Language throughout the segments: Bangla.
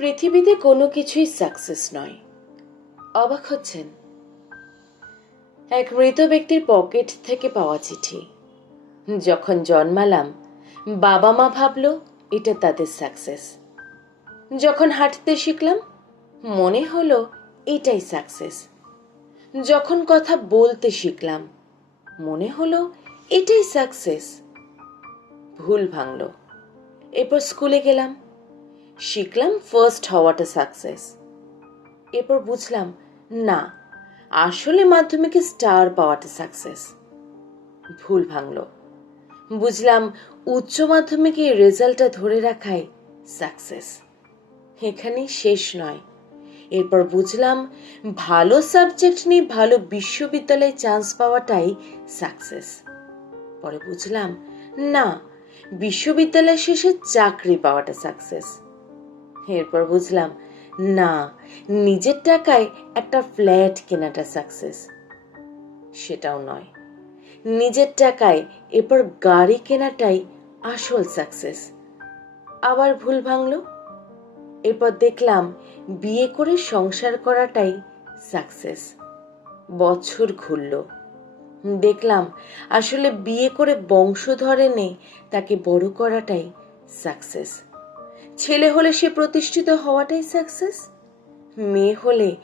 পৃথিবীতে কোনো কিছুই সাকসেস নয়। অবাক হচ্ছেন। এক মৃত ব্যক্তির পকেট থেকে পাওয়া চিঠি। যখন জন্মালাম বাবা মা ভাবলো, এটা তাদের সাকসেস যখন হাঁটতে শিখলাম, মনে হলো, এটাই সাকসেস যখন কথা বলতে শিখলাম, মনে হলো, এটাই সাকসেস ভুল ভাঙলো। এরপর স্কুলে গেলাম। শিখলাম ফার্স্ট হওয়াটা সাকসেস এরপর বুঝলাম, না, আসলে মাধ্যমিকে স্টার পাওয়াটা সাকসেস ভুল ভাঙলো। বুঝলাম, উচ্চ মাধ্যমিকে রেজাল্টটা ধরে রাখাই সাকসেস এখানেই শেষ নয়। এরপর বুঝলাম, ভালো সাবজেক্ট নিয়ে ভালো বিশ্ববিদ্যালয়ে চান্স পাওয়াটাই সাকসেস পরে বুঝলাম, না, বিশ্ববিদ্যালয় শেষে চাকরি পাওয়াটা সাকসেস এরপর বুঝলাম, না, নিজের টাকায় একটা ফ্ল্যাট কেনাটা সাকসেস সেটাও নয়। নিজের টাকায় এরপর গাড়ি কেনাটাই আসল সাকসেস আবার ভুল ভাঙলো? এরপর দেখলাম, বিয়ে করে সংসার করাটাই সাকসেস বছর ঘুরল। দেখলাম, আসলে বিয়ে করে বংশধর এনে তাকে বড় করাটাই সাকসেস ছেলে হলে সে প্রতিষ্ঠিত হওয়াটাই সাকসেস মেয়ে হলে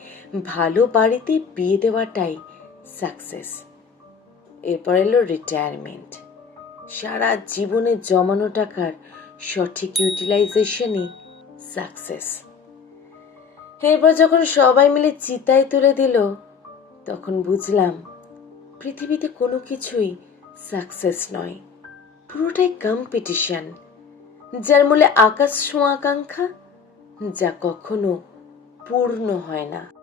ভালো বাড়িতে বিয়ে দেওয়াটাই সাকসেস এরপর এলো রিটায়ারমেন্ট সারা জীবনে জমানো টাকার সঠিক ইউটিলাইজেশনই সাকসেস এরপর যখন সবাই মিলে চিতায় তুলে দিল, তখন বুঝলাম পৃথিবীতে কোনো কিছুই সাকসেস নয়। পুরোটাই কম্পিটিশন যার মূলে আকাশ ছোঁয়া যা কখনো পূর্ণ হয় না।